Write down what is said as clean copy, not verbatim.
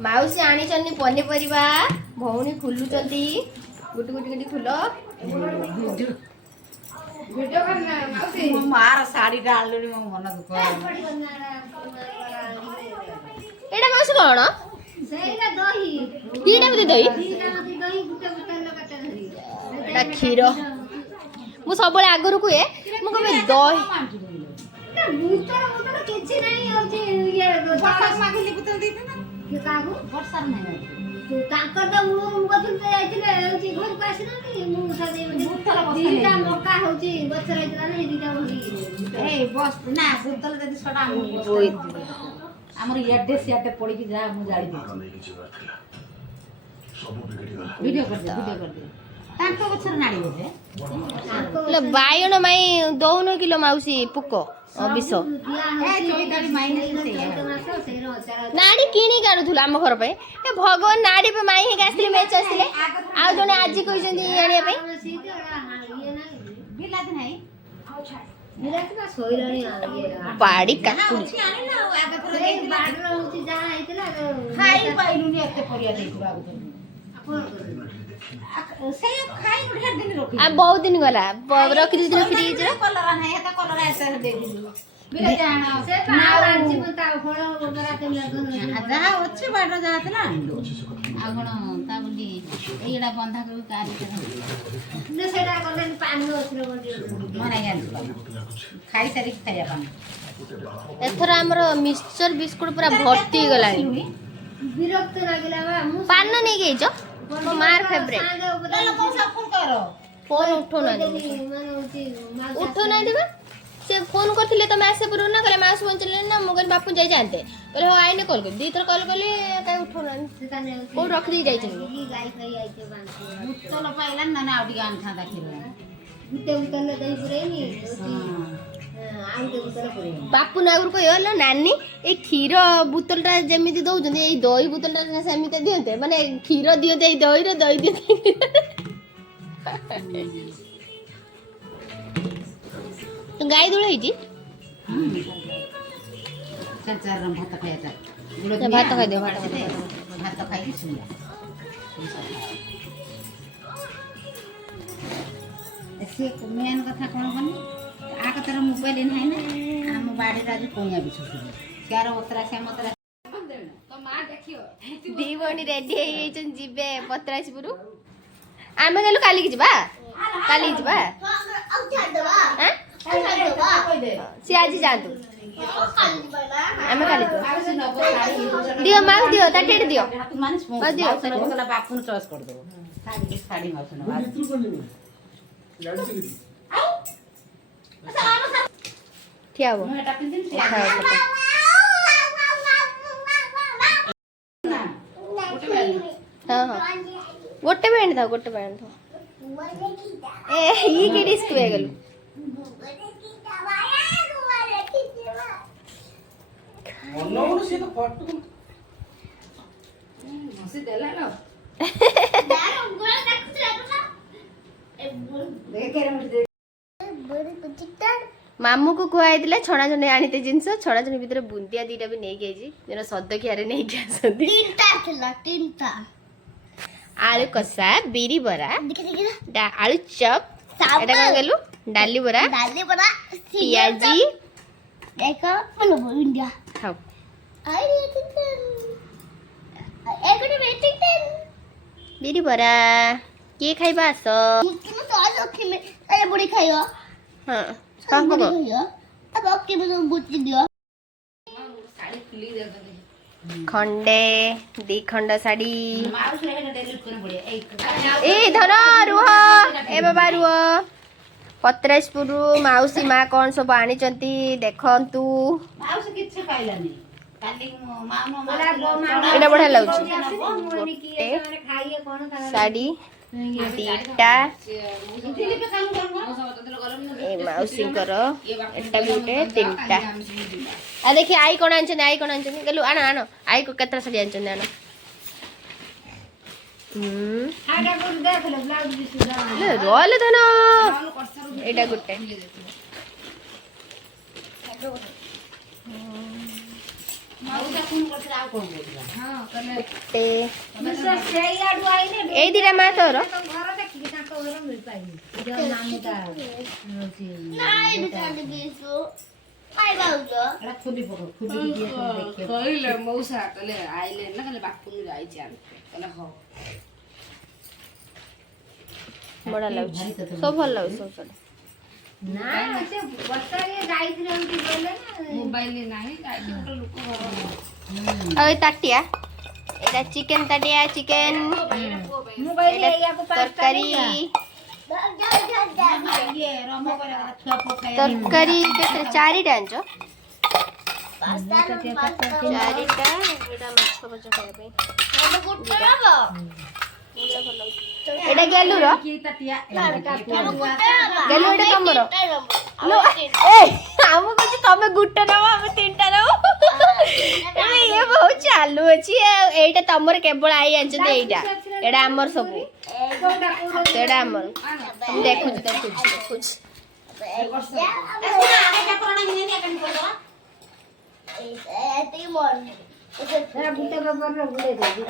माउसी आनी पनीपरिया भौणी खुलुचंती गुटी गुटी गुटी फुल मार साड़ी डाल मन दुख एटा माउसी कौन दीटा भी दही एटा क्षीर मु सब आगु कहे मुझे दही बायण माई दौन किलो माउसी पुक विष नाड़ी किणी आनुल आम घर पे भगवान नाड़ी पे माई ही आसले मैच आसले आउ जने आज कहते आने बाड़ी काकुड़ी बहुत दिन गला रखी फ्रिज एथर आमर मिक्सचर बिस्कुट पूरा भर्ती गला विरक्त लगे पान नहीं गई मो मार फेवरेट फोन उठो ना दिबा से फोन करथिले त मैसेज पर ना करे माउस फोन चले ना मोगन बापू जाई जानते बोले हो आइने कॉल कर दी तर कॉल करले काई उठो ना को रख दी जाई छन गाय खाई आइते बांध चलो पाइला ना ना आउडी गान था देखिरो गुटे उतल दई पुरे नी बापू नागुर कह नानी ए क्षीर बोतलटा जमी दौरान ये दही बोतलटा सेमती दिखते माने क्षीर दिखते दही दही दिखते गाई दूल भात खाई दे भात खाई मेन कथा कौन कनी आकतर मोबाइल नहीं ना आम बाड़ी राज कोइया बिछो सियार ओतरा से मतरा तो मां देखियो दी बणी रेडी हे जन जिबे पत्रासपुर आमे गलु काली की जिबा काली जिबा हैं से आज जादू आमे काली दियो मांग दियो ताटेड दियो दियो कला बापू न चॉइस कर दो साड़ी माउस न क्या वो हाँ हाँ गोटे बैंड था ए ये की डिस्क पे गलु मनोनु से तो फोटो से देला ना यार उंगला देख रे मुझे मामू को खुआई छणा छणी आनीते जिनस छणा छणी भीतर बुंदिया दीटा भी नहीं गई जो सद खियारे नहीं आलू कसा बिरी बरा आलू चप एटा का गलु डाली बरा पियाजी देखो बोलो इंडिया खाओ बिरी बरा के खाइबा आस बुढ़ी खाइयो हाँ खंडे दी खंड साड़ी ए धन रुह ए बाबा रुह पत्रासपुर माउसी माँ कौन सब आनी देखु एटा बढ़िया लगुच साड़ी दीटा मौसी एटा गोटे तीनटा आ देखिए आई कौन आई कौन गलु आण आण आई को केतरा साड़ी आन रोल धन एटा गोटे ମଉସା ଫୋନ୍ କରିଥିଲେ ଆଉ କଣ କହୁଥିଲା? ହଁ କହିଲେ ଏତେ ସେଇଆଡୁ ଆଇଲେ ଏଇ ଦିଟା ମା ତୋର ଘର ଦେଖିକି ତାଙ୍କ ଘର ମିଳିପାରିନି ଯୋଉ ମାମୁଁଟା ହଉଛି ଏଟା ଖୋଲି ପକ ଖୋଲିକି ଦିଏ ସବୁ ଦେଖିବାକୁ। କହିଲେ ମଉସା କହିଲେ ଆଇଲେ ନା କହିଲେ ବାପୁନି ଯାଇଛି ଆମେ କହିଲେ ହଉ ବଢିଆ ଲାଗୁଛି ସବୁ ଭଲ ଲାଗୁଛି ସବୁ ଭଲ। ନା ସେ ବର୍ଷାରେ ଯାଇଥିଲେ ଏମିତି ଗଲେ ନା ମୋବାଇଲ ନାହିଁ ଯାଇକି ଗୋଟେ ଲୋକ ଘର ଆଉ ଏ ତାଟିଆ ଏଇଟା ଚିକେନ ତାଟିଆ ଚିକେନ ମୁଁ କହିଲି ଏଇଆକୁ ତରକାରୀ ଇଏ ରମ କରିବା କଥା ଛୁଆ ପୁଅ ଖାଇବା ତରକାରୀ କେତେ ଚାରିଟା ଆଣିଛ ଚାରିଟା ଏଇଟା ମାଛ ଭଜା ଖାଇବା ପାଇଁ ଏଇଟା ଗେଲୁର କି ତାଟିଆ ଗେଲୁ ଏଇଟା ତମର लो ए हम कुछ तमे गुट्टा नवा हम तीनटा नवा ये बहुत चालू अछि एटा तमर केवल आई आंछ दे एटा एटा हमर सब एटा हमर तुम देखु ବୁଟେ ବାବା ବୁଡେଇ ଦେବି